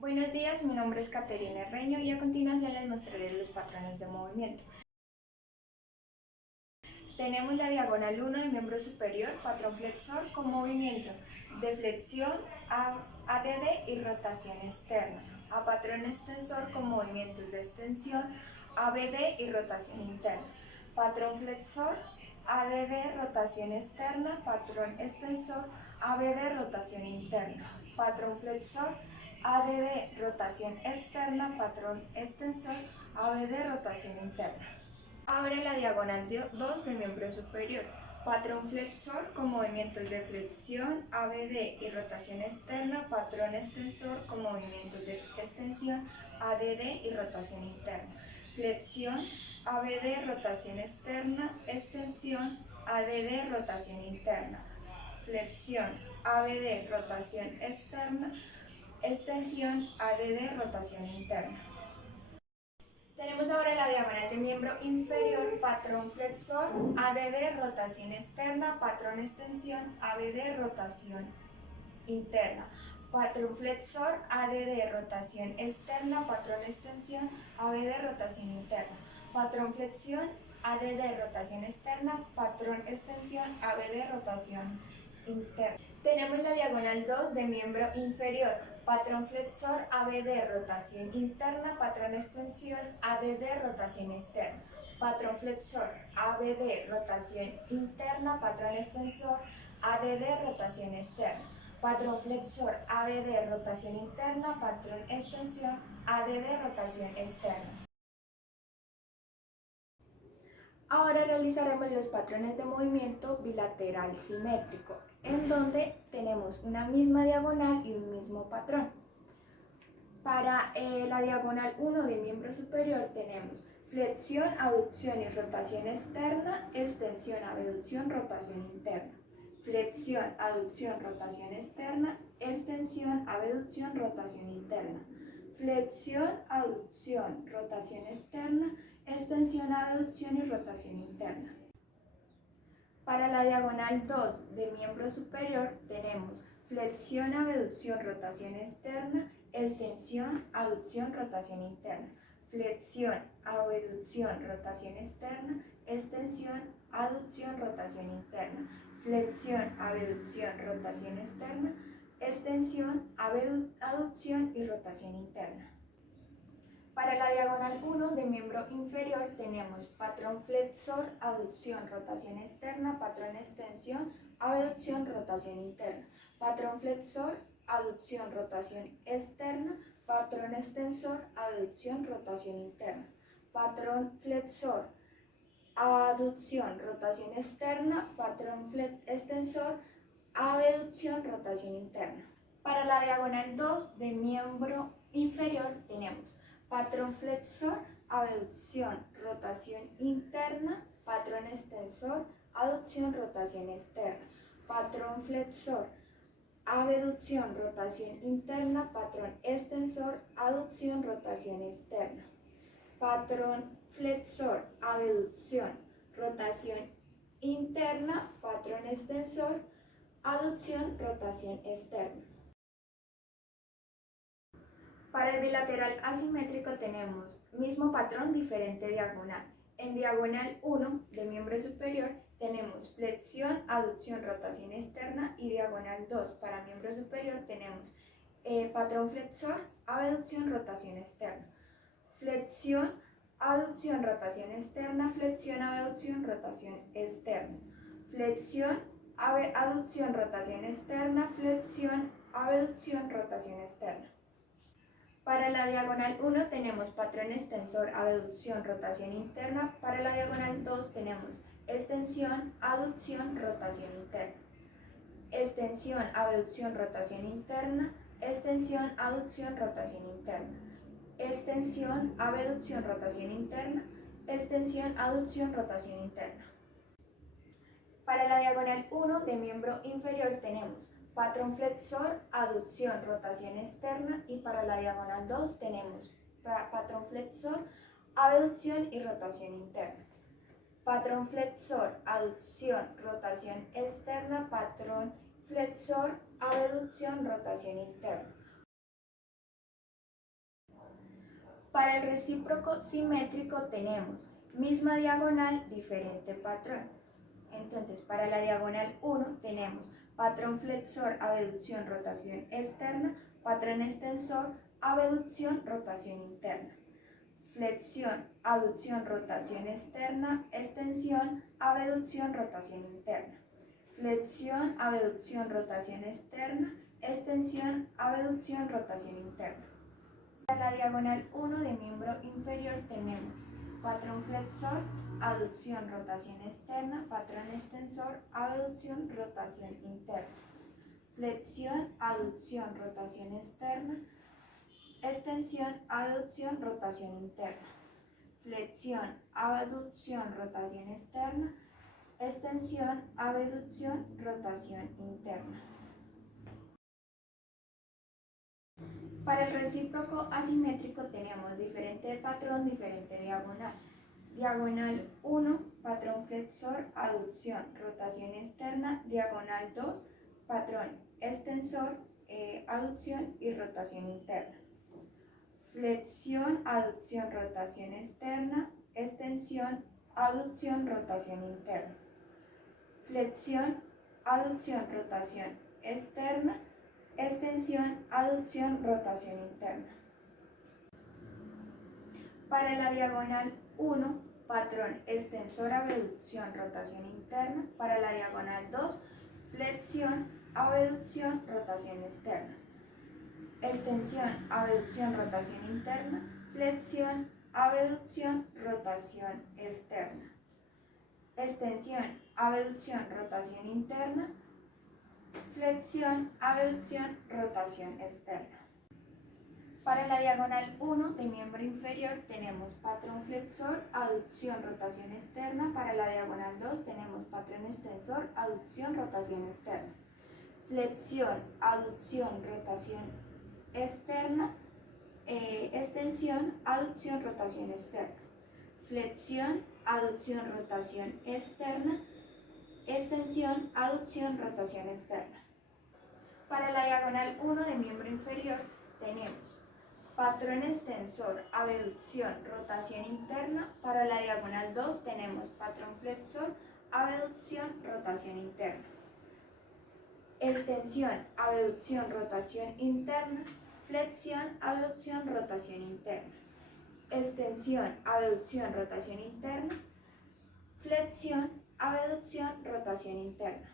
Buenos días, mi nombre es Caterina Reño y a continuación les mostraré los patrones de movimiento. Tenemos la diagonal 1 de miembro superior, patrón flexor con movimientos de flexión, ADD y rotación externa, a patrón extensor con movimientos de extensión, ABD y rotación interna, patrón flexor, ADD, rotación externa, patrón extensor, ABD, rotación interna, patrón flexor, ADD, rotación externa, patrón extensor, ABD, rotación interna. Ahora la diagonal 2 de miembro superior. Patrón flexor con movimientos de flexión, ABD y rotación externa, patrón extensor con movimientos de extensión, ADD y rotación interna. Flexión, ABD, rotación externa, extensión, ADD, rotación interna. Flexión, ABD, rotación externa, extensión, ADD, rotación interna. Tenemos ahora la diagonal de miembro inferior, patrón flexor, ADD, rotación externa, patrón extensión, ABD, rotación interna. Patrón flexor, ADD, rotación externa, patrón extensión, ABD, rotación interna. Patrón flexión, ADD, rotación externa, patrón extensión, ABD, rotación interna. Tenemos la diagonal 2 de miembro inferior, patrón flexor, ABD, rotación interna, patrón extensión, ADD, rotación externa. Patrón flexor, ABD, rotación interna, patrón extensor, ADD, rotación externa. Patrón flexor, ABD, rotación interna, patrón extensión, ADD, rotación externa. Ahora realizaremos los patrones de movimiento bilateral simétrico, en donde tenemos una misma diagonal y un mismo patrón. Para la diagonal 1 de miembro superior tenemos flexión, aducción y rotación externa, extensión, abducción, rotación interna. Flexión, aducción, rotación externa, extensión, abducción, rotación interna. Flexión, aducción, rotación externa, extensión, abducción y rotación interna. Para la diagonal 2 de miembro superior tenemos flexión, abducción, rotación externa, extensión, aducción, rotación interna. Flexión, abducción, rotación externa, extensión, aducción, rotación interna. Flexión, abducción, rotación externa, extensión, aducción y rotación interna. Para la diagonal 1 de miembro inferior tenemos patrón flexor, aducción, rotación externa, patrón extensión, abducción, rotación interna. Patrón flexor, aducción, rotación externa, patrón extensor, abducción, rotación interna. Patrón flexor, aducción, rotación externa, patrón extensor, abducción, rotación interna. Para la diagonal 2 de miembro inferior tenemos patrón flexor, abducción, rotación interna, patrón extensor, aducción, rotación externa. Patrón flexor, abducción, rotación interna, patrón extensor, aducción, rotación externa. Patrón flexor, abducción, rotación interna, patrón extensor, aducción, rotación externa. Para el bilateral asimétrico tenemos mismo patrón, diferente diagonal. En diagonal 1 de miembro superior tenemos flexión, aducción, rotación externa y diagonal 2 para miembro superior tenemos patrón flexor, abducción, rotación externa. Flexión, aducción, rotación externa, flexión, abducción, rotación externa. Flexión, aducción, rotación externa, flexión, abducción, rotación externa. Para la diagonal 1 tenemos patrón extensor, abducción, rotación interna. Para la diagonal 2 tenemos extensión, aducción, rotación interna. Extensión, abducción, rotación interna. Extensión, aducción, rotación interna. Extensión, abducción, rotación interna. Extensión, aducción, rotación interna. Para la diagonal 1 de miembro inferior tenemos patrón flexor, aducción, rotación externa y para la diagonal 2 tenemos patrón flexor, abducción y rotación interna. Patrón flexor, aducción, rotación externa, patrón flexor, abducción, rotación interna. Para el recíproco simétrico tenemos misma diagonal, diferente patrón. Entonces, para la diagonal 1 tenemos patrón flexor, abducción, rotación externa, patrón extensor, abducción, rotación interna. Flexión, aducción, rotación externa, extensión, abducción, rotación interna. Flexión, abducción, rotación externa, extensión, abducción, rotación interna. Para la diagonal 1 de miembro inferior tenemos patrón flexor, aducción, rotación externa, patrón extensor, abducción, rotación interna. Flexión, aducción, rotación externa, extensión, abducción, rotación interna. Flexión, abducción, rotación externa, extensión, abducción, rotación interna. Para el recíproco asimétrico tenemos diferente patrón, diferente diagonal. Diagonal 1, patrón flexor, aducción, rotación externa. Diagonal 2, patrón extensor, aducción y rotación interna. Flexión, aducción, rotación externa. Extensión, aducción, rotación interna. Flexión, aducción, rotación externa. Extensión, aducción, rotación interna. Para la diagonal 1, patrón extensor, abducción, rotación interna. Para la diagonal 2, flexión, abducción, rotación externa. Extensión, abducción, rotación interna. Flexión, abducción, rotación externa. Extensión, abducción, rotación interna. Flexión, abducción, rotación externa. Para la diagonal 1 de miembro inferior tenemos patrón flexor, aducción, rotación externa. Para la diagonal 2 tenemos patrón extensor, aducción, rotación externa. Flexión, aducción, rotación externa. Extensión, aducción, rotación externa. Flexión, aducción, rotación externa. Extensión, aducción, rotación externa. Para la diagonal 1 de miembro inferior tenemos patrón extensor, abducción, rotación interna. Para la diagonal 2 tenemos patrón flexor, abducción, rotación interna. Extensión, abducción, rotación interna. Flexión, abducción, rotación interna. Extensión, abducción, rotación interna. Flexión, abducción, rotación interna.